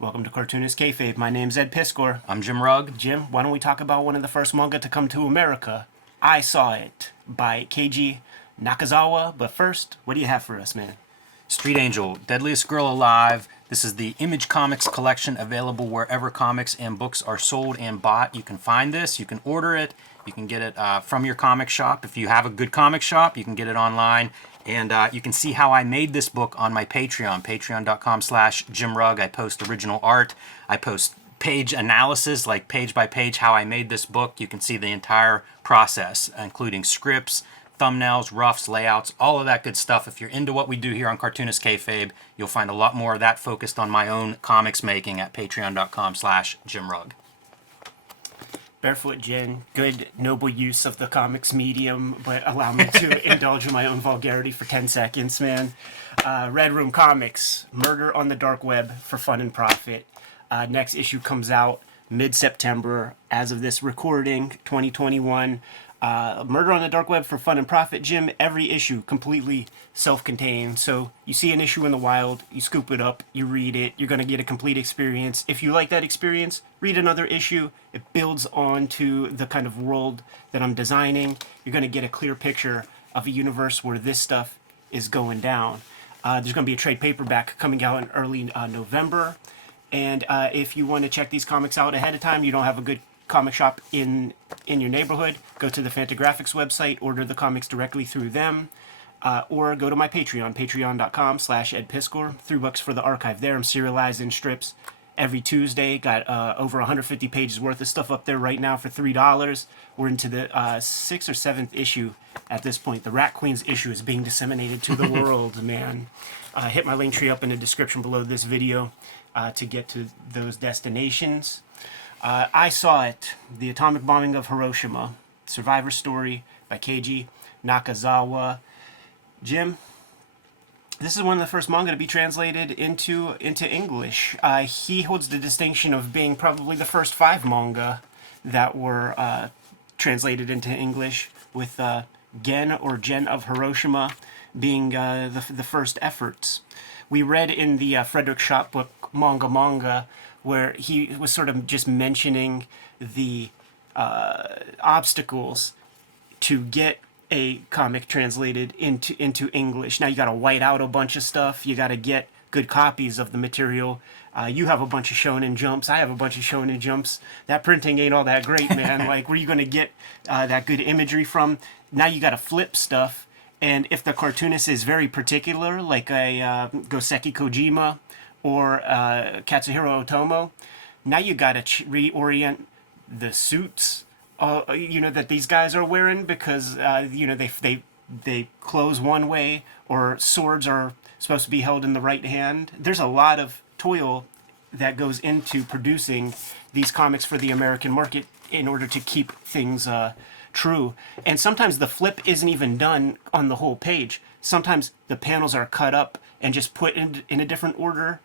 Welcome to Cartoonist Kayfabe. My name's Ed Piskor. I'm Jim Rugg. Jim, why don't we talk about one of the first manga to come to America? I Saw It by Keiji Nakazawa. But first, what do you have for us, man? Street Angel, Deadliest Girl Alive. This is the Image Comics collection available wherever comics and books are sold and bought. You can find this, you can order it, you can get it from your comic shop. If you have a good comic shop, you can get it online. And you can see how I made this book on my Patreon, patreon.com/JimRugg. I post original art. I post page analysis, like page by page, how I made this book. You can see the entire process, including scripts, thumbnails, roughs, layouts, all of that good stuff. If you're into what we do here on Cartoonist Kayfabe, you'll find a lot more of that focused on my own comics making at patreon.com/JimRugg. Barefoot Jen, good, noble use of the comics medium, but allow me to indulge in my own vulgarity for 10 seconds, man. Red Room Comics, Murder on the Dark Web for Fun and Profit. Next issue comes out mid-September. As of this recording, 2021. Murder on the Dark Web for Fun and Profit. Jim, every issue completely self-contained. So you see an issue in the wild, you scoop it up, you read it, you're going to get a complete experience. If you like that experience, read another issue. It builds onto the kind of world that I'm designing. You're going to get a clear picture of a universe where this stuff is going down. There's going to be a trade paperback coming out in early November. And if you want to check these comics out ahead of time, you don't have a good comic shop in your neighborhood, go to the Fantagraphics website, order the comics directly through them, or go to my Patreon, patreon.com/EdPiskor. $3 for the archive there. I'm serialized in strips every Tuesday. Got over 150 pages worth of stuff up there right now for $3. We're into the 6th or 7th issue at this point. The Rat Queen's issue is being disseminated to the world, man. Hit my link tree up in the description below this video to get to those destinations. I Saw It, The Atomic Bombing of Hiroshima, Survivor Story by Keiji Nakazawa. Jim, this is one of the first manga to be translated into English. He holds the distinction of being probably the first 5 manga that were translated into English, with Gen or Gen of Hiroshima being the first efforts. We read in the Frederick Schopp book, Manga, where he was sort of just mentioning the obstacles to get a comic translated into English. Now you got to white out a bunch of stuff. You got to get good copies of the material. You have a bunch of Shonen Jumps. I have a bunch of Shonen Jumps. That printing ain't all that great, man. Like, where are you going to get that good imagery from? Now you got to flip stuff. And if the cartoonist is very particular, like a Goseki Kojima or Katsuhiro Otomo, now you got to reorient the suits, that these guys are wearing, because they close one way, or swords are supposed to be held in the right hand. There's a lot of toil that goes into producing these comics for the American market in order to keep things true. And sometimes the flip isn't even done on the whole page. Sometimes the panels are cut up and just put in a different order,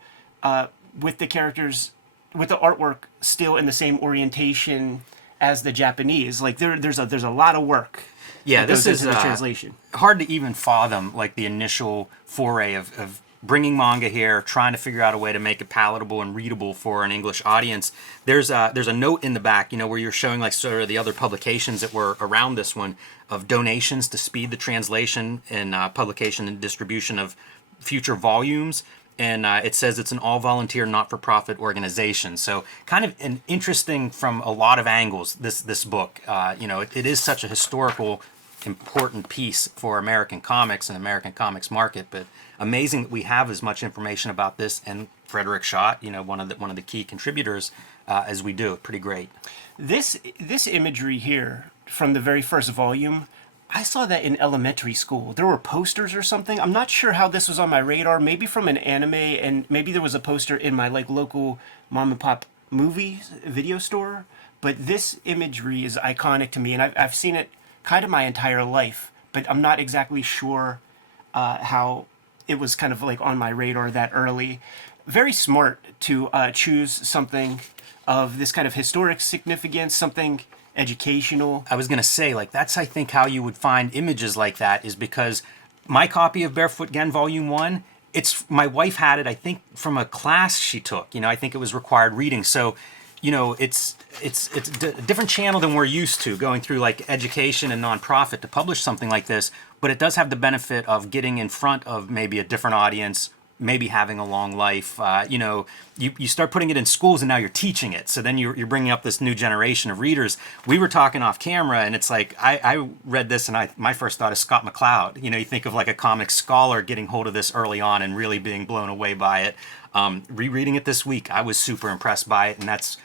with the characters, with the artwork still in the same orientation as the Japanese. Like, there's a lot of work. Yeah, this is the translation. Hard to even fathom, like, the initial foray of bringing manga here, trying to figure out a way to make it palatable and readable for an English audience. There's a note in the back, where you're showing, like, sort of the other publications that were around this one, of donations to speed the translation and publication and distribution of future volumes. And it says it's an all-volunteer, not-for-profit organization. So kind of an interesting from a lot of angles, this book. It is such a historical, important piece for American comics and American comics market, but amazing that we have as much information about this, and Frederick Schopp, one of the key contributors, as we do. Pretty great. This imagery here from the very first volume, I saw that in elementary school. There were posters or something. I'm not sure how this was on my radar. Maybe from an anime, and maybe there was a poster in my local mom and pop movie video store. But this imagery is iconic to me, and I've seen it kind of my entire life. But I'm not exactly sure how it was kind of like on my radar that early. Very smart to choose something of this kind of historic significance, something educational. I was going to say, that's, I think, how you would find images like that, is because my copy of Barefoot Gen Volume 1 it's my wife had it, I think, from a class she took. I think it was required reading. So, it's a different channel than we're used to, going through like education and nonprofit to publish something like this. But it does have the benefit of getting in front of maybe a different audience, maybe having a long life. You start putting it in schools, and now you're teaching it. So then you're bringing up this new generation of readers. We were talking off camera, and it's like I read this, and my first thought is Scott McCloud. You think of like a comic scholar getting hold of this early on and really being blown away by it. Rereading it this week, I was super impressed by it, and that's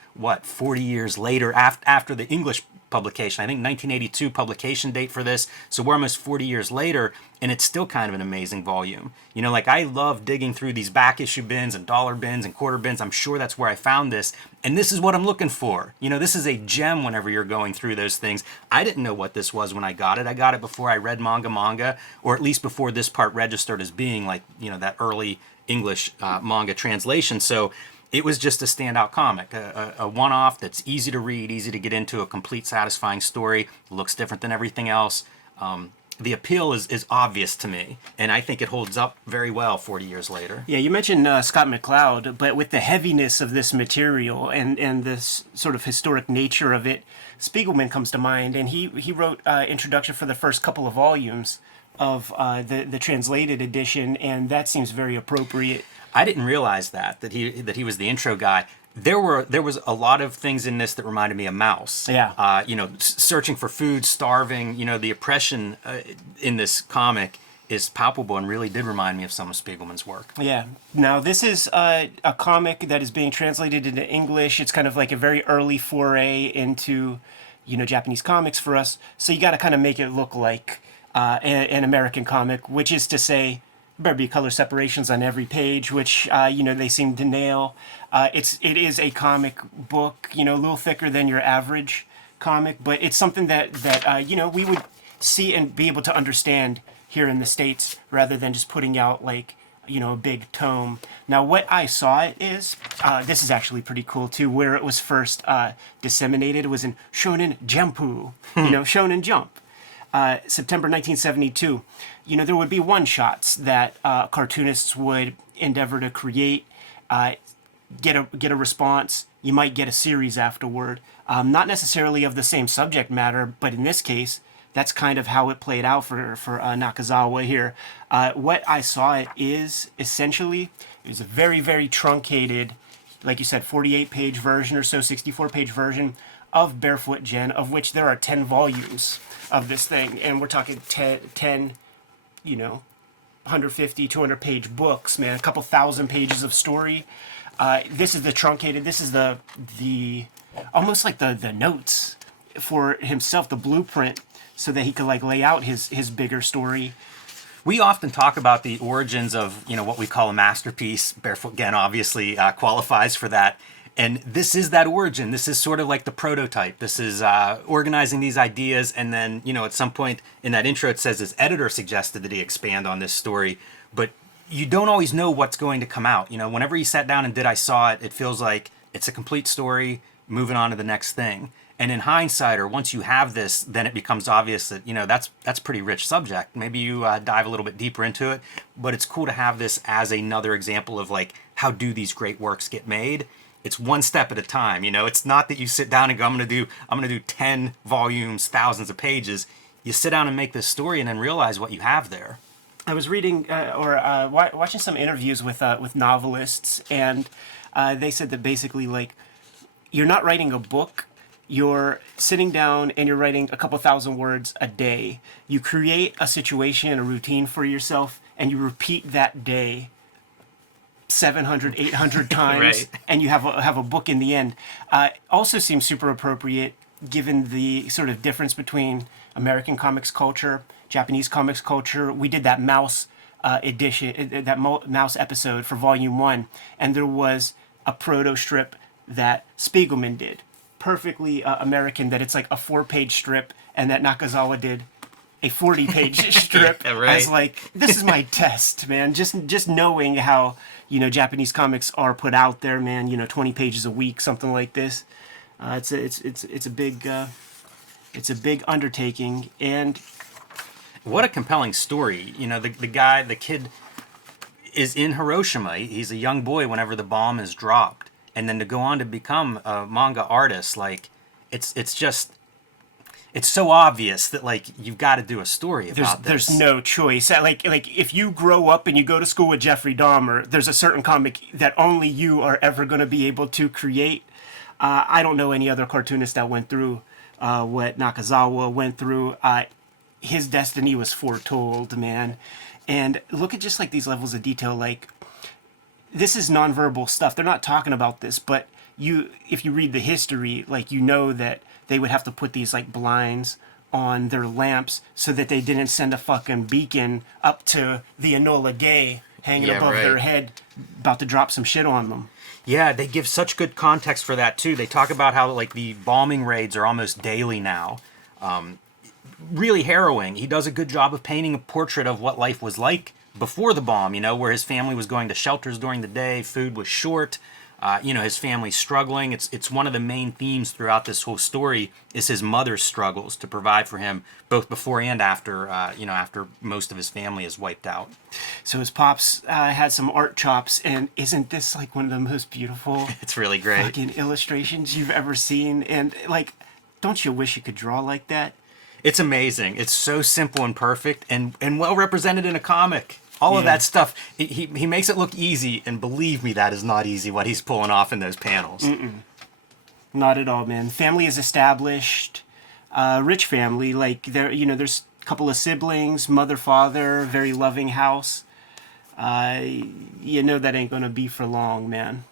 40 years later after the English publication. I think 1982 publication date for this. So we're almost 40 years later, and it's still kind of an amazing volume. Like I love digging through these back issue bins and dollar bins and quarter bins. I'm sure that's where I found this. And this is what I'm looking for. This is a gem whenever you're going through those things. I didn't know what this was when I got it. I got it before I read Manga, or at least before this part registered as being like, that early English manga translation. So it was just a standout comic, a one-off that's easy to read, easy to get into, a complete satisfying story. It looks different than everything else. The appeal is obvious to me, and I think it holds up very well 40 years later. Yeah, you mentioned Scott McCloud, but with the heaviness of this material and this sort of historic nature of it, Spiegelman comes to mind, and he wrote introduction for the first couple of volumes of the translated edition, and that seems very appropriate. I didn't realize that he was the intro guy. There was a lot of things in this that reminded me of Mouse. Yeah. Searching for food, starving. The oppression in this comic is palpable and really did remind me of some of Spiegelman's work. Yeah. Now this is a comic that is being translated into English. It's kind of like a very early foray into, Japanese comics for us. So you got to kind of make it look like an American comic, which is to say, better be color separations on every page, which they seem to nail. It is a comic book, a little thicker than your average comic, but it's something that we would see and be able to understand here in the States, rather than just putting out like a big tome. Now, what I saw it is this is actually pretty cool too. Where it was first disseminated was in Shonen Jumpu, Shonen Jump. September 1972, there would be one-shots that cartoonists would endeavor to create, get a response. You might get a series afterward, not necessarily of the same subject matter, but in this case, that's kind of how it played out for Nakazawa here. What I saw it is essentially, it was a very, very truncated, like you said, 48-page version or so, 64-page version of Barefoot Gen, of which there are 10 volumes of this thing, and we're talking 10 150, 200-page books, man, a couple thousand pages of story. This is the truncated, this is the almost like the notes for himself, the blueprint, so that he could like lay out his bigger story. We often talk about the origins of, what we call a masterpiece. Barefoot Gen obviously qualifies for that. And this is that origin. This is sort of like the prototype. This is organizing these ideas, and then, at some point in that intro, it says his editor suggested that he expand on this story. But you don't always know what's going to come out. Whenever he sat down and I saw it, it feels like it's a complete story, moving on to the next thing. And in hindsight, or once you have this, then it becomes obvious that, that's pretty rich subject. Maybe you dive a little bit deeper into it, but it's cool to have this as another example of like, how do these great works get made? It's one step at a time. It's not that you sit down and go, I'm going to do 10 volumes, thousands of pages. You sit down and make this story and then realize what you have there. I was reading watching some interviews with novelists, and they said that basically, like, you're not writing a book. You're sitting down and you're writing a couple thousand words a day. You create a situation, a routine for yourself, and you repeat that day 700, 800 times, right. And you have a book in the end. Also seems super appropriate given the sort of difference between American comics culture, Japanese comics culture. We did that Mouse edition, that Mouse episode for Volume 1, and there was a proto strip that Spiegelman did. Perfectly American, that it's like a 4-page strip, and that Nakazawa did a 40-page strip. Yeah, right. As like, this is my test, man. Just knowing how, Japanese comics are put out there, man. 20 pages a week, something like this. It's a big undertaking, and what a compelling story. The kid, is in Hiroshima. He's a young boy whenever the bomb is dropped, and then to go on to become a manga artist, like it's just it's so obvious that like you've got to do a story about this. There's no choice. Like if you grow up and you go to school with Jeffrey Dahmer, there's a certain comic that only you are ever going to be able to create. I don't know any other cartoonist that went through what Nakazawa went through. His destiny was foretold, man. And look at just like these levels of detail. Like, this is nonverbal stuff. They're not talking about this, but if you read the history, like, you know that they would have to put these like blinds on their lamps so that they didn't send a fucking beacon up to the Enola Gay hanging above their head, about to drop some shit on them. Yeah, they give such good context for that too. They talk about how like the bombing raids are almost daily now. Really harrowing. He does a good job of painting a portrait of what life was like before the bomb, you know, where his family was going to shelters during the day, food was short, you know, his family's struggling. It's one of the main themes throughout this whole story is his mother's struggles to provide for him both before and after, you know, after most of his family is wiped out. So his pops had some art chops, and isn't this like one of the most beautiful It's really great. fucking illustrations you've ever seen? And like, don't you wish you could draw like that? It's amazing. It's so simple and perfect and well represented in a comic. All of that stuff, he makes it look easy, and believe me, that is not easy what he's pulling off in those panels. Not at all, man. Family is established, rich family. Like, there's a couple of siblings, mother, father, very loving house. You know that ain't gonna be for long, man.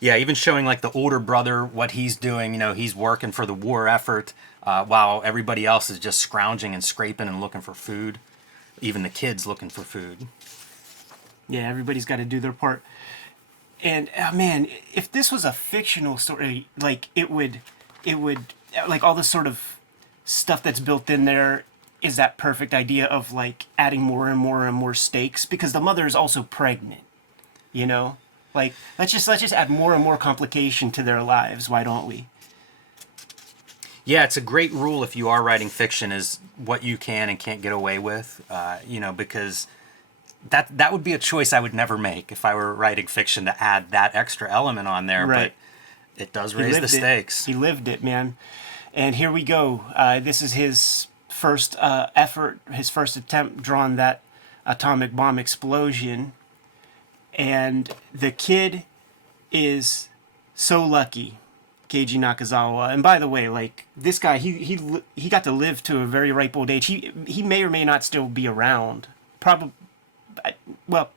Yeah, even showing like the older brother, what he's doing, you know, he's working for the war effort, while everybody else is just scrounging and scraping and looking for food. Even the kids looking for food. Yeah, everybody's got to do their part. And man, if this was a fictional story, like it would, like all the sort of stuff that's built in there is that perfect idea of like adding more and more and more stakes, because the mother is also pregnant, you know? Like, let's just add more and more complication to their lives. Why don't we? Yeah, it's a great rule if you are writing fiction is what you can and can't get away with, you know, because that would be a choice I would never make if I were writing fiction, to add that extra element on there. Right. But it does raise the stakes. He lived it, man. And here we go. This is his first effort, his first attempt drawing that atomic bomb explosion. And the kid is so lucky, Keiji Nakazawa. And by the way, like, this guy, he got to live to a very ripe old age. He may or may not still be around. Probably, well,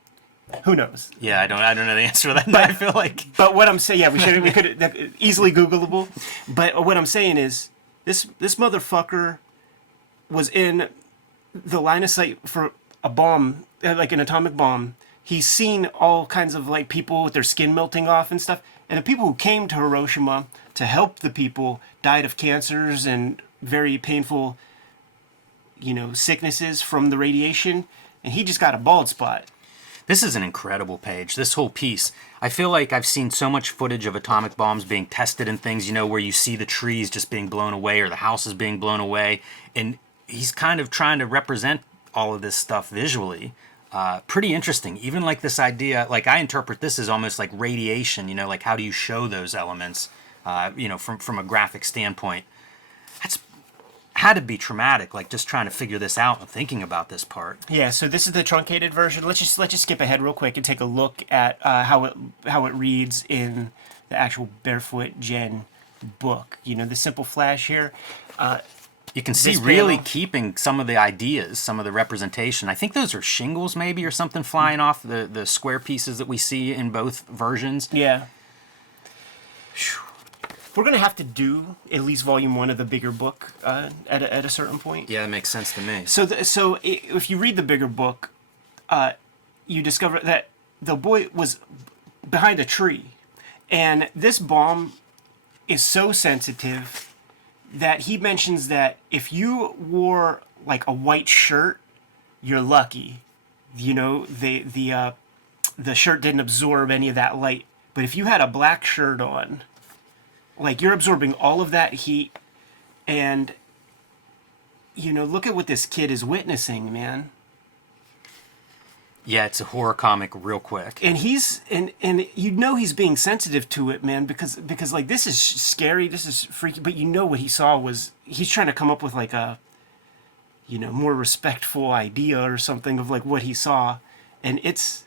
who knows? Yeah, I don't know the answer to that. But I feel like. But what I'm saying, yeah, we could easily Googleable. But what I'm saying is, this motherfucker was in the line of sight for a bomb, like an atomic bomb. He's seen all kinds of like people with their skin melting off and stuff. And the people who came to Hiroshima to help the people died of cancers and very painful, you know, sicknesses from the radiation. And he just got a bald spot. This is an incredible page. This whole piece. I feel like I've seen so much footage of atomic bombs being tested and things, you know, where you see the trees just being blown away or the houses being blown away. And he's kind of trying to represent all of this stuff visually. Pretty interesting. Even like this idea, like I interpret this as almost like radiation, you know, like how do you show those elements, you know, from a graphic standpoint. That's had to be traumatic, like just trying to figure this out and thinking about this part. Yeah, so this is the truncated version. Let's just skip ahead real quick and take a look at how it reads in the actual Barefoot Gen book. You know, the simple flash here. You can see really keeping some of the ideas, some of the representation. I think those are shingles maybe or something flying off the square pieces that we see in both versions. Yeah. We're going to have to do at least volume 1 of the bigger book at a certain point. Yeah, that makes sense to me. So if you read the bigger book, you discover that the boy was behind a tree. And this bomb is so sensitive that he mentions that if you wore like a white shirt, you're lucky. You know, the shirt didn't absorb any of that light. But if you had a black shirt on, like, you're absorbing all of that heat. And, you know, look at what this kid is witnessing, man. Yeah, it's a horror comic real quick. And he's and you know he's being sensitive to it, man, because like this is scary, this is freaky, but you know what he saw was he's trying to come up with like a more respectful idea or something of like what he saw, and it's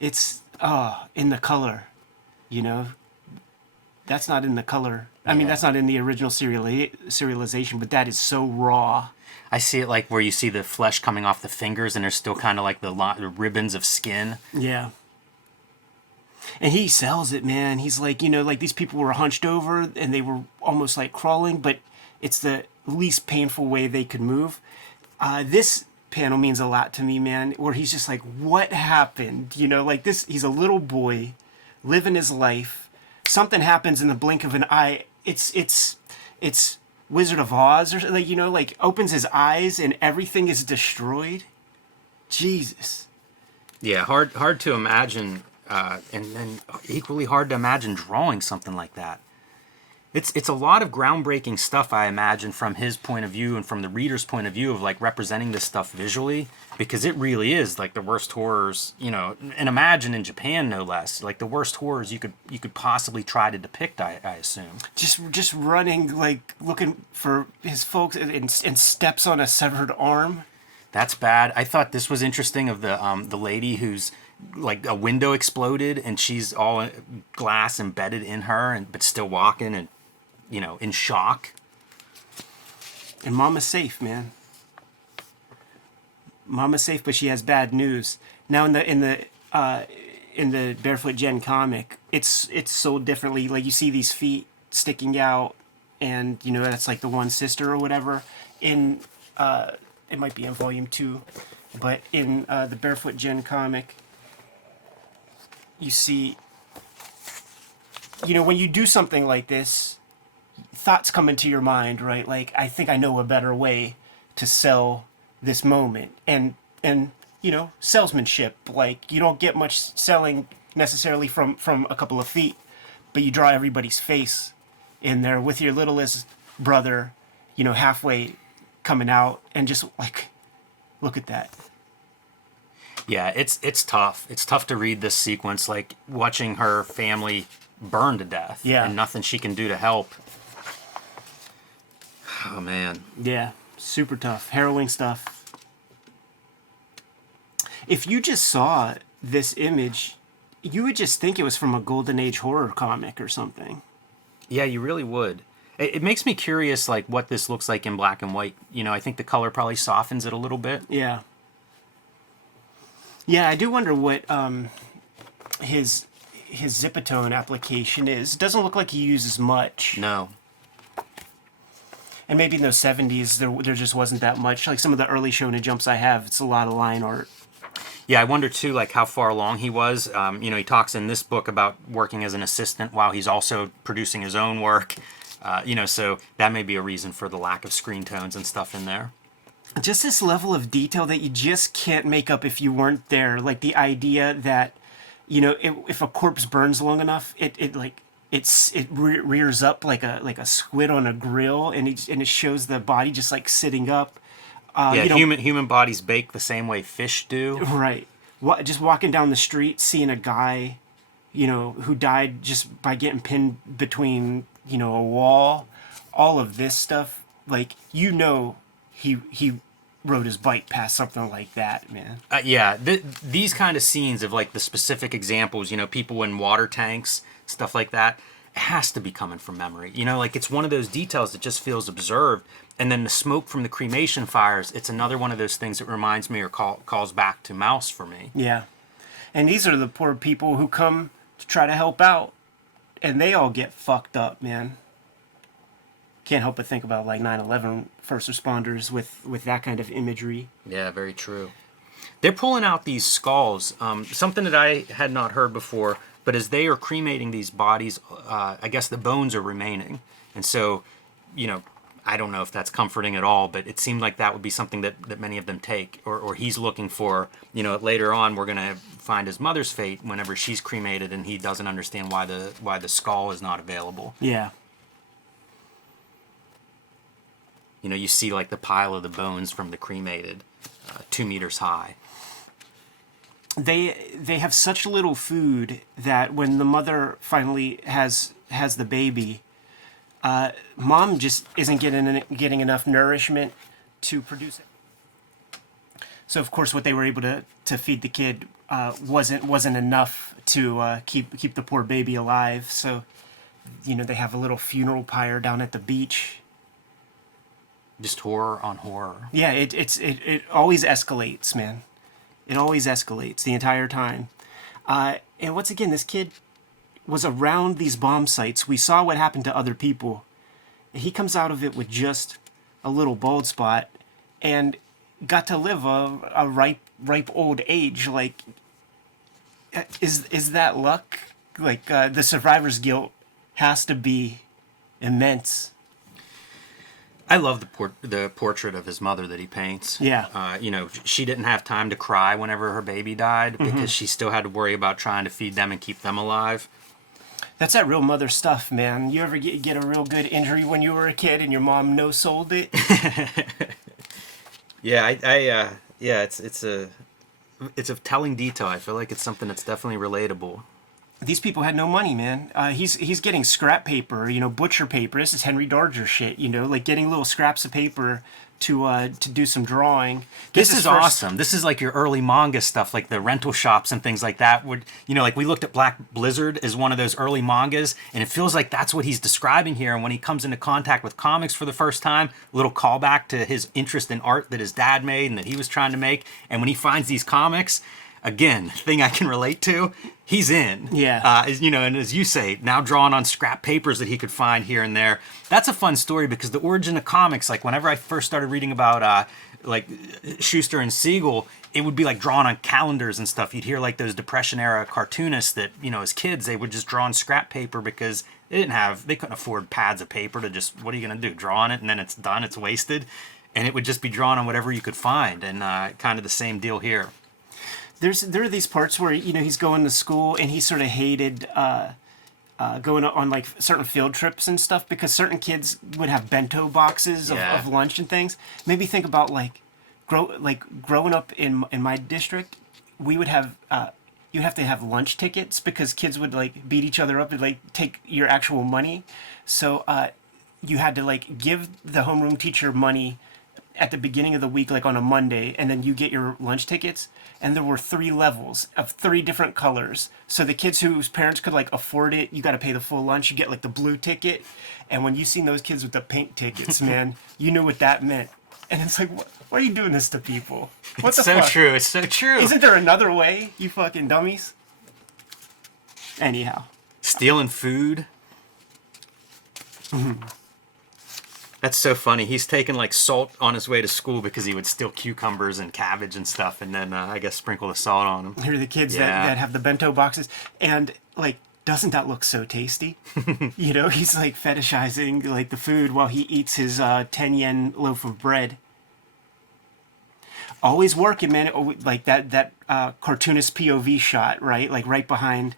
in the color, that's not in the color. I mean, that's not in the original serialization, but that is so raw. I see it like where you see the flesh coming off the fingers and there's still kind of like the ribbons of skin. Yeah. And he sells it, man. He's like, like these people were hunched over and they were almost like crawling, but it's the least painful way they could move. This panel means a lot to me, man, where he's just like, what happened? Like this, he's a little boy living his life. Something happens in the blink of an eye. It's Wizard of Oz, or like opens his eyes and everything is destroyed. Jesus. Yeah, hard to imagine, and equally hard to imagine drawing something like that. It's a lot of groundbreaking stuff, I imagine, from his point of view and from the reader's point of view of like representing this stuff visually, because it really is like the worst horrors, and imagine in Japan no less, like the worst horrors you could possibly try to depict, I assume. Just running, like looking for his folks and steps on a severed arm. That's bad. I thought this was interesting of the lady who's like a window exploded and she's all glass embedded in her but still walking and in shock. And Mama's safe, man. Mama's safe, but she has bad news. Now in the Barefoot Gen comic, it's sold differently. Like you see these feet sticking out, and that's like the one sister or whatever. In it might be in volume 2, but in the Barefoot Gen comic, you see, when you do something like this, thoughts come into your mind, right? Like, I think I know a better way to sell this moment. And salesmanship, like, you don't get much selling necessarily from a couple of feet, but you draw everybody's face in there with your littlest brother, halfway coming out, and just, like, look at that. Yeah, it's tough. It's tough to read this sequence, like watching her family burn to death. Yeah. And nothing she can do to help. Oh, man. Yeah, super tough. Harrowing stuff. If you just saw this image, you would just think it was from a Golden Age horror comic or something. Yeah, you really would. It makes me curious, like, what this looks like in black and white. I think the color probably softens it a little bit. Yeah. Yeah, I do wonder what his Zipatone application is. It doesn't look like he uses much. No. And maybe in those 70s, there just wasn't that much. Like some of the early Shonen Jumps I have, it's a lot of line art. Yeah, I wonder, too, like, how far along he was. He talks in this book about working as an assistant while he's also producing his own work. So that may be a reason for the lack of screen tones and stuff in there. Just this level of detail that you just can't make up if you weren't there. Like the idea that, if a corpse burns long enough, it rears up like a squid on a grill, and it shows the body just like sitting up. Human bodies bake the same way fish do. Right. Just walking down the street, seeing a guy, who died just by getting pinned between, a wall. All of this stuff, like, he rode his bike past something like that, man. These kind of scenes of like the specific examples, people in water tanks, stuff like that, it has to be coming from memory. Like it's one of those details that just feels observed. And then the smoke from the cremation fires, it's another one of those things that reminds me or calls back to Mouse for me. Yeah. And these are the poor people who come to try to help out, and they all get fucked up, man. Can't help but think about like 9/11 first responders with that kind of imagery. Yeah, very true. They're pulling out these skulls, something that I had not heard before, but as they are cremating these bodies, I guess the bones are remaining. And so, I don't know if that's comforting at all, but it seemed like that would be something that many of them take, or he's looking for, later on we're going to find his mother's fate whenever she's cremated and he doesn't understand why the skull is not available. Yeah. You see like the pile of the bones from the cremated, 2 meters high. they have such little food that when the mother finally has the baby, mom just isn't getting enough nourishment to produce it. So of course, what they were able to feed the kid wasn't enough to keep the poor baby alive. So, they have a little funeral pyre down at the beach. Just horror on horror. Yeah, it always escalates, man. It always escalates the entire time. And once again, this kid was around these bomb sites. We saw what happened to other people. He comes out of it with just a little bald spot and got to live a ripe old age. Like, is that luck? Like, the survivor's guilt has to be immense. I love the portrait of his mother that he paints. Yeah. She didn't have time to cry whenever her baby died because she still had to worry about trying to feed them and keep them alive. That's that real mother stuff, man. You ever get a real good injury when you were a kid and your mom no-sold it? Yeah, it's a telling detail. I feel like it's something that's definitely relatable. These people had no money, man. He's getting scrap paper, butcher paper. This is Henry Darger shit, like getting little scraps of paper to do some drawing. This is awesome. This is like your early manga stuff, like the rental shops and things like that. Like we looked at Black Blizzard as one of those early mangas, and it feels like that's what he's describing here. And when he comes into contact with comics for the first time, a little callback to his interest in art that his dad made and that he was trying to make. And when he finds these comics, again, thing I can relate to, he's in. Yeah. And as you say, now drawing on scrap papers that he could find here and there. That's a fun story because the origin of comics, like whenever I first started reading about like Schuster and Siegel, it would be like drawn on calendars and stuff. You'd hear like those Depression era cartoonists that, as kids, they would just draw on scrap paper because they couldn't afford pads of paper to just, what are you going to do? Draw on it and then it's done, it's wasted. And it would just be drawn on whatever you could find. And kind of the same deal here. There are these parts where he's going to school and he sort of hated going on like certain field trips and stuff because certain kids would have bento boxes of lunch and things. Maybe think about growing up in my district, we would have you'd have to have lunch tickets because kids would like beat each other up and like take your actual money. So you had to like give the homeroom teacher money at the beginning of the week, like on a Monday, and then you get your lunch tickets. And there were 3 levels of 3 different colors. So the kids whose parents could like afford it, you got to pay the full lunch. You get like the blue ticket. And when you seen those kids with the pink tickets, man, you knew what that meant. And it's like, why are you doing this to people? What the fuck? It's so true. It's so true. Isn't there another way, you fucking dummies? Anyhow. Stealing food. That's so funny. He's taking like salt on his way to school because he would steal cucumbers and cabbage and stuff, and then I guess sprinkle the salt on them. Here are the kids that have the bento boxes, and like, doesn't that look so tasty? He's like fetishizing like the food while he eats his 10 yen loaf of bread. Always working, man. Like that cartoonist POV shot, right? Like right behind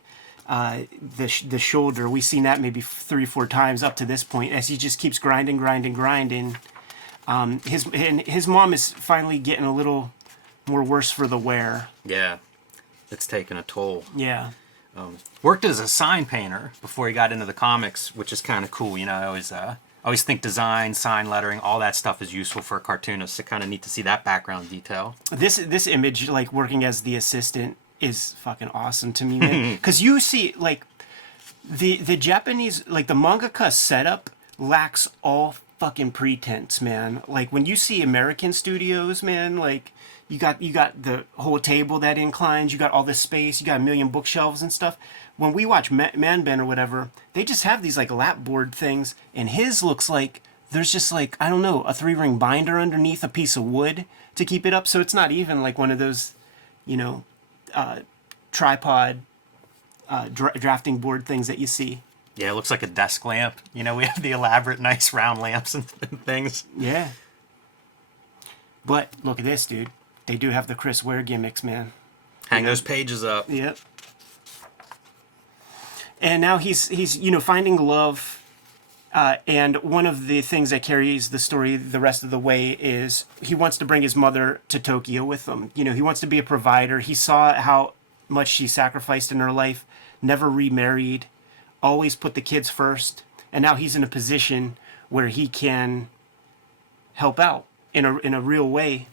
the shoulder. We've seen that maybe 3 or 4 times up to this point as he just keeps grinding. His mom is finally getting a little more worse for the wear. Yeah, it's taking a toll. Yeah. Worked as a sign painter before he got into the comics, which is kind of cool. I always think design, sign lettering, all that stuff is useful for a cartoonist. It's kind of neat to see that background detail. This image, like working as the assistant, is fucking awesome to me, man. Because you see, like, the Japanese, like, the mangaka setup lacks all fucking pretense, man. Like, when you see American studios, man, like, you got the whole table that inclines, you got all this space, you got a million bookshelves and stuff. When we watch Man or whatever, they just have these, like, lapboard things, and his looks like there's just, like, I don't know, a 3-ring binder underneath a piece of wood to keep it up, so it's not even, like, one of those, tripod drafting board things that you see. Yeah, it looks like a desk lamp. We have the elaborate, nice round lamps and things. Yeah. But look at this, dude. They do have the Chris Ware gimmicks, man. Hang those pages up. Yep. And now he's finding love And one of the things that carries the story the rest of the way is he wants to bring his mother to Tokyo with him. You know, he wants to be a provider. He saw how much she sacrificed in her life, never remarried, always put the kids first. And now he's in a position where he can help out in a real way.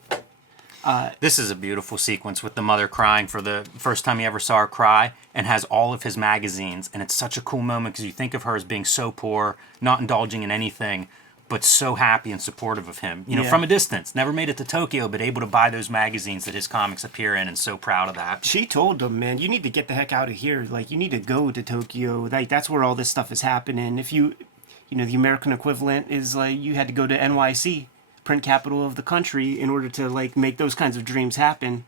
This is a beautiful sequence with the mother crying for the first time he ever saw her cry, and has all of his magazines. And it's such a cool moment because you think of her as being so poor, not indulging in anything, but so happy and supportive of him. You know, from a distance, never made it to Tokyo, but able to buy those magazines that his comics appear in, and so proud of that. She told him, man, you need to get the heck out of here. Like, you need to go to Tokyo. Like, that's where all this stuff is happening. If you know, the American equivalent is like you had to go to NYC, print capital of the country, in order to like make those kinds of dreams happen.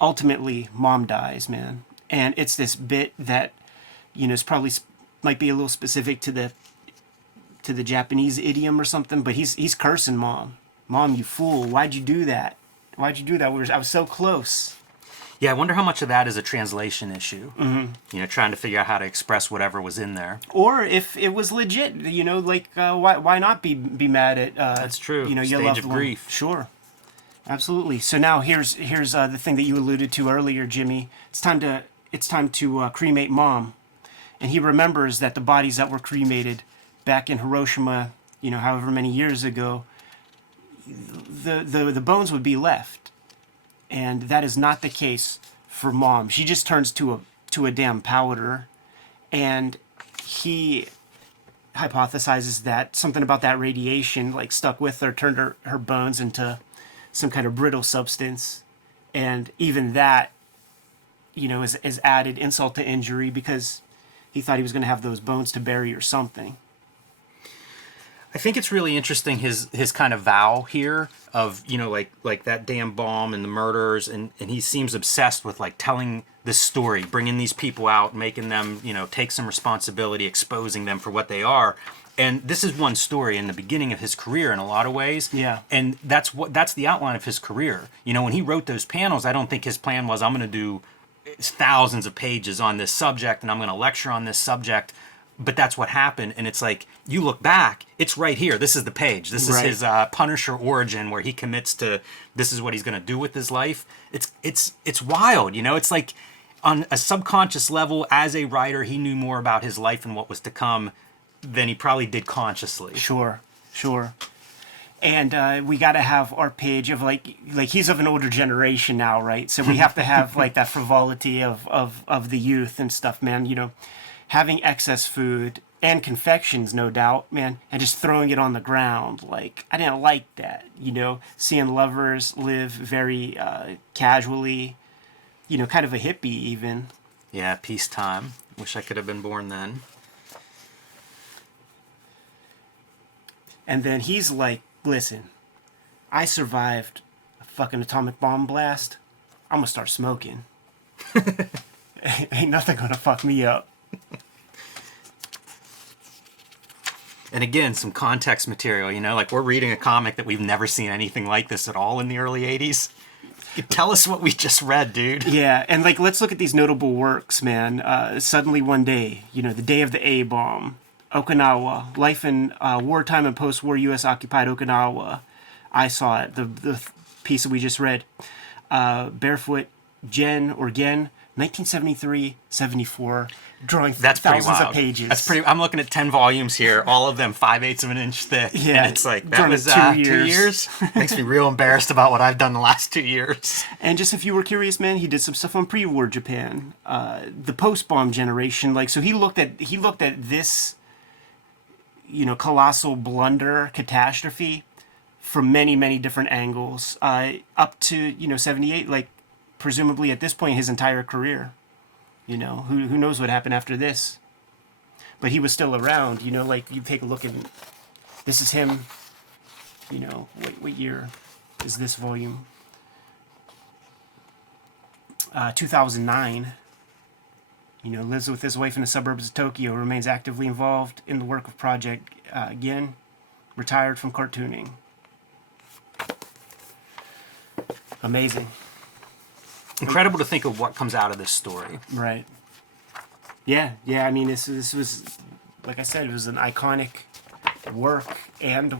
Ultimately, mom dies, man, and it's this bit that, you know, is probably might be a little specific to the Japanese idiom or something, but he's cursing mom, you fool, why'd you do that? I was so close. Yeah, I wonder how much of that is a translation issue. Mm-hmm. You know, trying to figure out how to express whatever was in there, or if it was legit. You know, like why not be mad at? That's true. You know, Stage your loved of one. grief. Sure, absolutely. So now here's the thing that you alluded to earlier, Jimmy. It's time to cremate mom, and he remembers that the bodies that were cremated back in Hiroshima, you know, however many years ago, the bones would be left. And that is not the case for mom. She just turns to a damn powder, and he hypothesizes that something about that radiation like stuck with her, turned her bones into some kind of brittle substance, and even that, you know, is added insult to injury because he thought he was going to have those bones to bury or something. I think it's really interesting his kind of vow here of, you know, like that damn bomb and the murders, and he seems obsessed with like telling this story, bringing these people out, making them, you know, take some responsibility, exposing them for what they are. And this is one story in the beginning of his career in a lot of ways. Yeah. And that's the outline of his career. You know, when he wrote those panels, I don't think his plan was, I'm going to do thousands of pages on this subject and I'm going to lecture on this subject. But that's what happened, and it's like, you look back, it's right here. This is the page. This is his Punisher origin, where he commits to this is what he's going to do with his life. It's wild, you know. It's like on a subconscious level, as a writer, he knew more about his life and what was to come than he probably did consciously. Sure. And we got to have our page of like he's of an older generation now, right? So we have to have like that frivolity of the youth and stuff, man. You know, having excess food and confections, no doubt, man, and just throwing it on the ground. Like, I didn't like that, you know, seeing lovers live very casually, you know, kind of a hippie even. Yeah, peacetime. Wish I could have been born then. And then he's like, listen, I survived a fucking atomic bomb blast. I'm gonna start smoking. Ain't nothing gonna fuck me up. And again, some context material, you know, like we're reading a comic that we've never seen anything like this at all in the early 80s. Tell us what we just read, dude. Yeah, and like, let's look at these notable works, man. Suddenly One Day, you know, The Day of the A-Bomb, Okinawa, Life in Wartime and Post-War U.S.-Occupied Okinawa. I saw it, the piece that we just read. Barefoot Gen, 1973-74, drawing thousands of pages. That's pretty. I'm looking at 10 volumes here, all of them 5/8 of an inch thick. Yeah, and it's like, that was 2 years. Makes me real embarrassed about what I've done the last 2 years. And just if you were curious, man, he did some stuff on pre-war Japan, the post-bomb generation. Like, so he looked at this, you know, colossal blunder, catastrophe, from many, many different angles, up to, you know, 78, like, presumably at this point his entire career. You know, who knows what happened after this. But he was still around, you know, like, you take a look at, this is him, you know, what year is this volume? 2009. You know, lives with his wife in the suburbs of Tokyo, remains actively involved in the work of Project Gin, retired from cartooning. Amazing. Incredible to think of what comes out of this story. Right. Yeah. I mean, this was like I said, it was an iconic work, and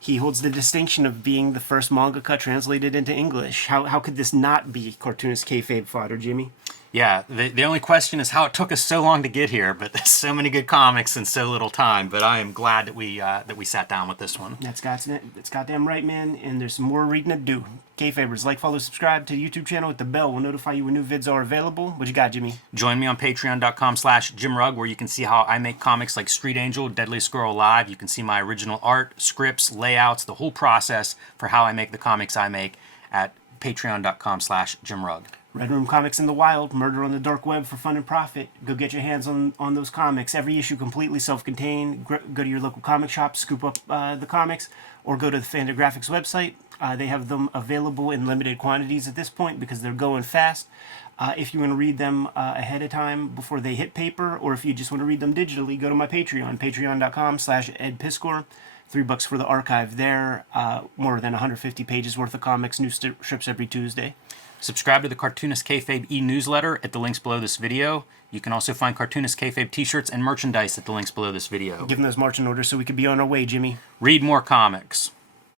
he holds the distinction of being the first mangaka translated into English. How could this not be cartoonist kayfabe fodder, Jimmy? Yeah, the only question is how it took us so long to get here, but there's so many good comics in so little time. But I am glad that we sat down with this one. That's goddamn right, man. And there's some more reading to do. Kayfabers, like, follow, subscribe to the YouTube channel with the bell. Will notify you when new vids are available. What you got, Jimmy? Join me on patreon.com/JimRugg, where you can see how I make comics like Street Angel, Deadly Squirrel Live. You can see my original art, scripts, layouts, the whole process for how I make the comics I make at patreon.com/JimRugg. Red Room Comics in the Wild, Murder on the Dark Web for fun and profit. Go get your hands on those comics. Every issue completely self-contained. Go to your local comic shop, scoop up the comics, or go to the Fantagraphics website. They have them available in limited quantities at this point because they're going fast. If you want to read them ahead of time before they hit paper, or if you just want to read them digitally, go to my Patreon, patreon.com/EdPiskor. $3 for the archive there. More than 150 pages worth of comics, new strips every Tuesday. Subscribe to the Cartoonist Kayfabe e-newsletter at the links below this video. You can also find Cartoonist Kayfabe t-shirts and merchandise at the links below this video. Give them those marching orders so we could be on our way, Jimmy. Read more comics.